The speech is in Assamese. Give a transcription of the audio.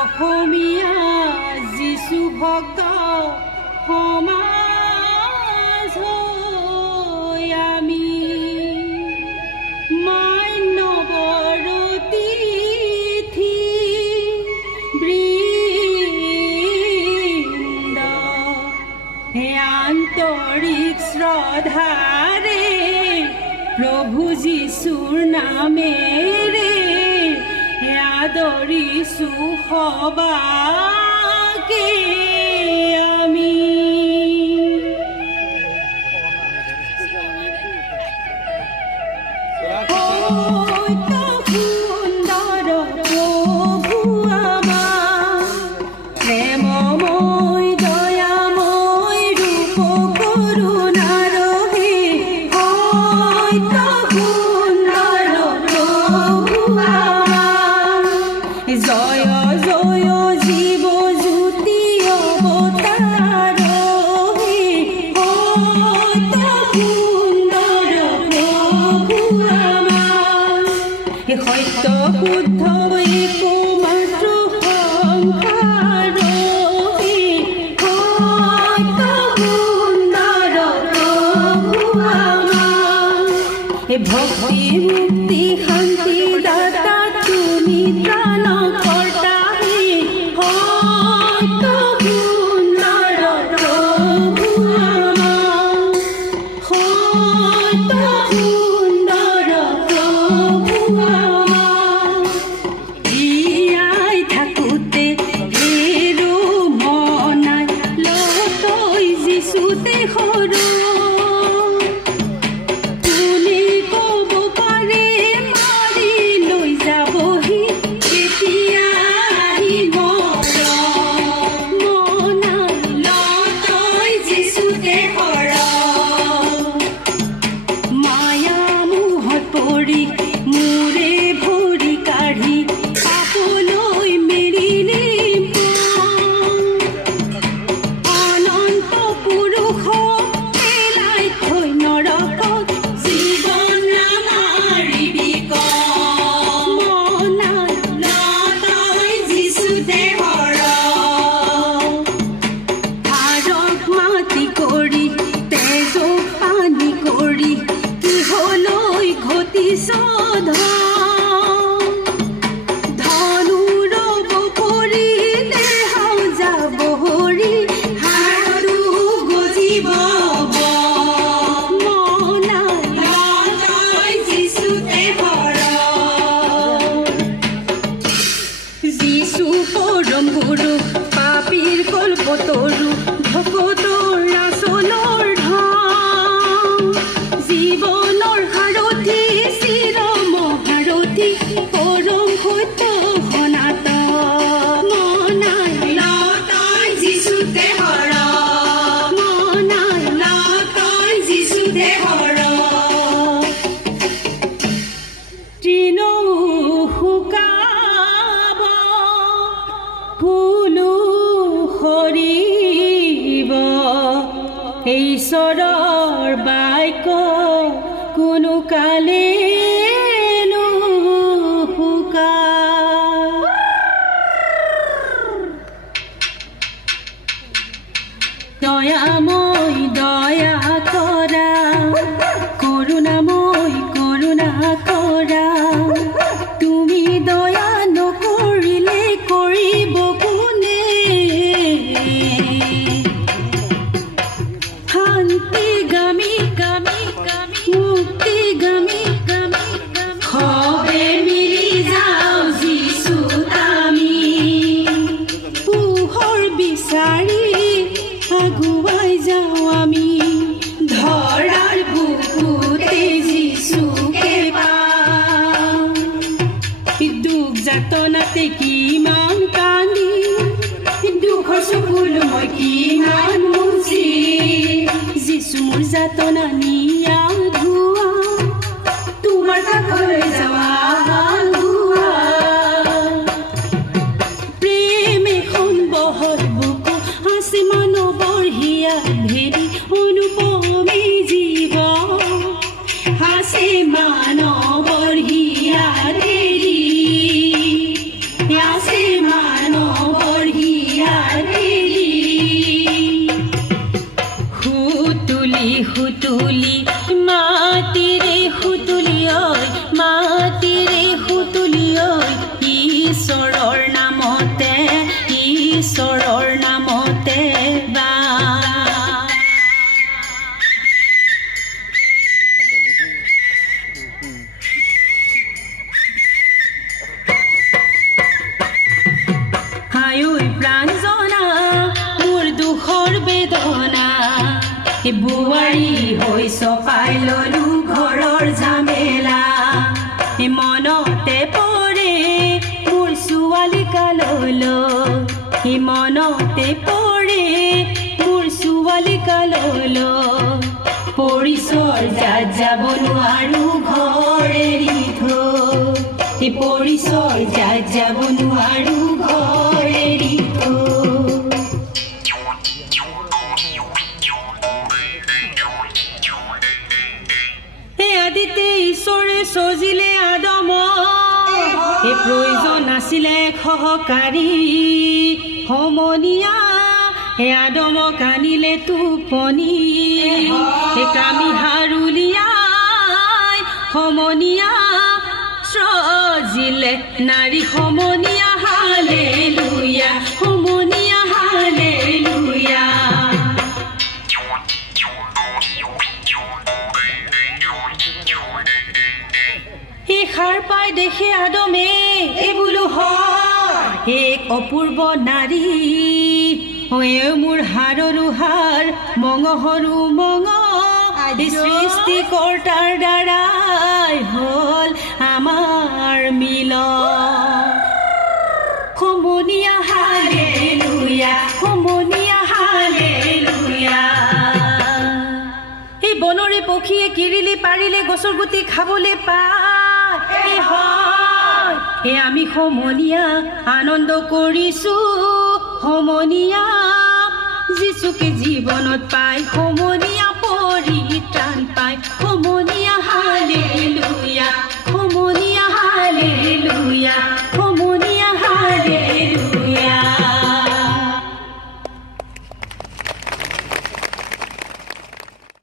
অসমীয়া যিচু ভক্ত সমাজ হৈ আমি মান্যবৰ অতিথি বৃন্দ আন্তৰিক শ্ৰদ্ধাৰে প্ৰভু যিচুৰ নামেৰে আদৰিছো সবাকে আমি। সুন্দৰ প্ৰভু আমাৰ প্ৰেমময় দয়াময় ৰূপ কৰোণাৰ হে সুন্দৰ প্ৰভু আমাৰ জয় জয় জীৱ জ্যোতি অৱতাৰ হে সুন্দৰ প্ৰভু আমাৰ সত্য শুদ্ধ একমাত্ৰ সংসাৰ হে সুন্দৰ প্ৰভু আমাৰ ভক্তি মুক্তি শান্তি দাতা তুমি ত্ৰাণ কৰ্তা হে সুন্দৰ প্ৰভু আমাৰ সুন্দৰ প্ৰভু আমাৰ জীয়াই থাকোঁতে হেৰো মনাই লতৈ যিচুতে সৰু কোনে ক'ব পাৰে মাৰি লৈ যাবহি কেতিয়া আহিব মনাই লতৈ যিচুতে সৰু মায়া মোহত পৰি মোৰে ভৰি কাঢ়ি পাপলৈ মেলিলে অনন্ত পুৰুষ পেলাই থৈ নৰকত জীৱন নামাৰিবি মনাই লতৈ যিচুতে সৰু ভাৰক মাটি কৰি তেজক পানী কৰি কিহলৈ ঘটিছ ধনু ৰব কৰি দেহাও যাব হৰি হাড়ু গজিব মনাই লতৈ যিচুতে সৰু যিচু পৰম গুৰু পাপীৰ কল্পতৰু ভকতৰ আচলৰ ধাম জীৱনৰ সাৰথি চিৰ মহাৰথি পৰম সত্য সনাতন মনাই লতৈ যিচুতে সৰু মনাই লতৈ যিচুতে সৰু তৃণৌ শুকাব ফুলো সৰিব ঈশ্বৰৰ বাক্য কোনো কালে নুশুকায়। দয়াময় দয়া কৰা কৰোণাময় কৰোণা কৰা তুমি দয়া নকৰিলে কৰিব কোনে শান্তিগামী মুক্তিগামী সবে মিলি যাওঁ যিচুত আমি পোহৰ বিচাৰি আগুৱাই যাওঁ আমি ধৰাৰ বুকুতে যিচুকে পাওঁ দুখ যাতনাতে কিমান কান্দি দুখৰ চকুল মই কিমান মুচি যিচু মোৰ যাতনা নিয়া ধোৱা তোমাৰ কাষলৈ যাৱা ধোৱা প্ৰেম এখন বহল বুকু আছে মানৱৰ হিয়া ভেৰি অনুপমী জীৱ আছে মানৱৰ হিয়া ভেৰি আছে মান বুৱাৰী হৈ চপাই ললো ঘৰৰ ঝামেলা মনতে পৰে মোৰ ছোৱালী কাললৈ মনতে পৰে মোৰ ছোৱালী কাললৈ পৰিচয় যাত যাব নোৱাৰো ঘৰ এৰি থৈ পৰিচয় যাত যাব নোৱাৰো ঘৰ এৰি থৈ আদিতে ঈশ্বৰে সজিলে আদমক প্ৰয়োজন আছিলে সহকাৰী সমনীয়া আদমক আনিলে টোপনি কামি হাৰুলিয়াই সমনীয়া সজিলে নাৰী সমনীয়া হালেলুয়া সমনীয়া হালেলুয়া সাৰ পাই দেখে আদমে এই বোলো এক অপূৰ্ব নাৰী মোৰ হাড়ৰো হাড় মঙহৰো মঙহ সৃষ্টিকৰ্তাৰ দ্বাৰাই হ'ল আমাৰ মিলন সমনীয়া হালেলুয়া সমনীয়া হালেলুয়া এই বনৰে পক্ষীয়ে কিৰিলি পাৰিলে গছৰ গুটি খাবলৈ পায় আমি সমনীয়া আনন্দ কৰিছো সমনীয়া যিচুকে জীৱনত পায় সমনীয়া পৰিত্ৰাণ পায়